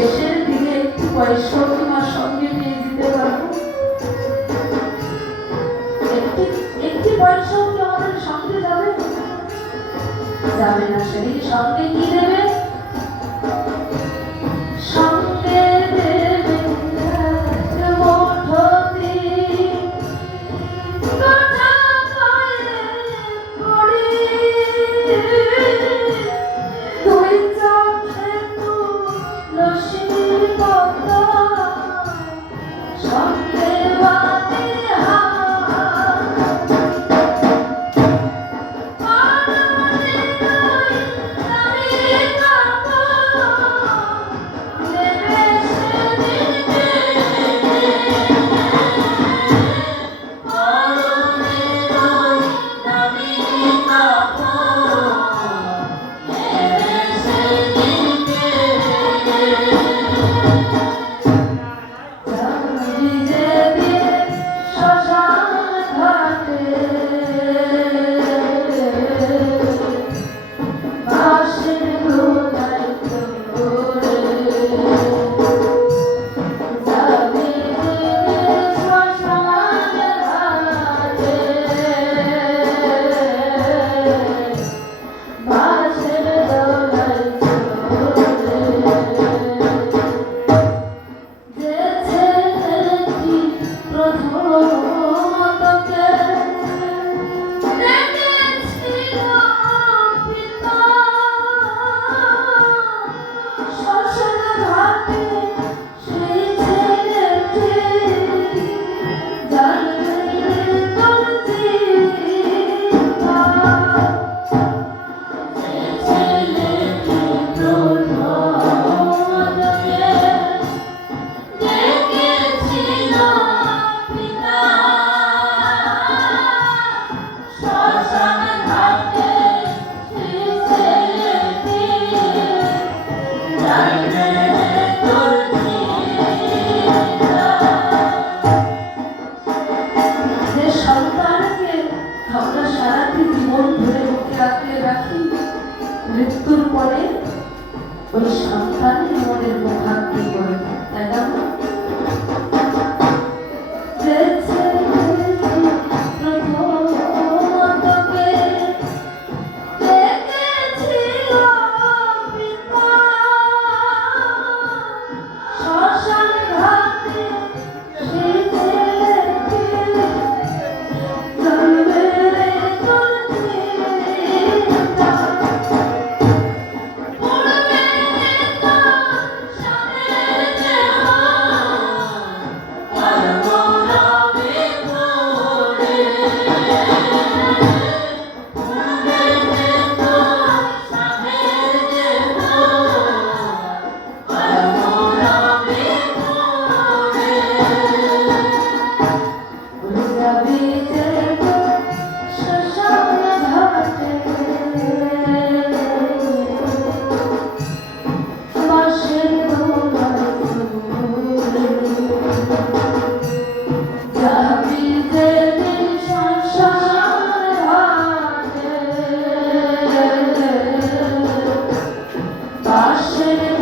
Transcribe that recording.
শেষের দিকে একটু পয়সাও তোমার সঙ্গে নিয়ে দিতে পারব। একটি একটি পয়সাও কি আমাদের সঙ্গে যাবে? যাবে না, সেদিন সঙ্গে কি দেবে? Dios. Ashen.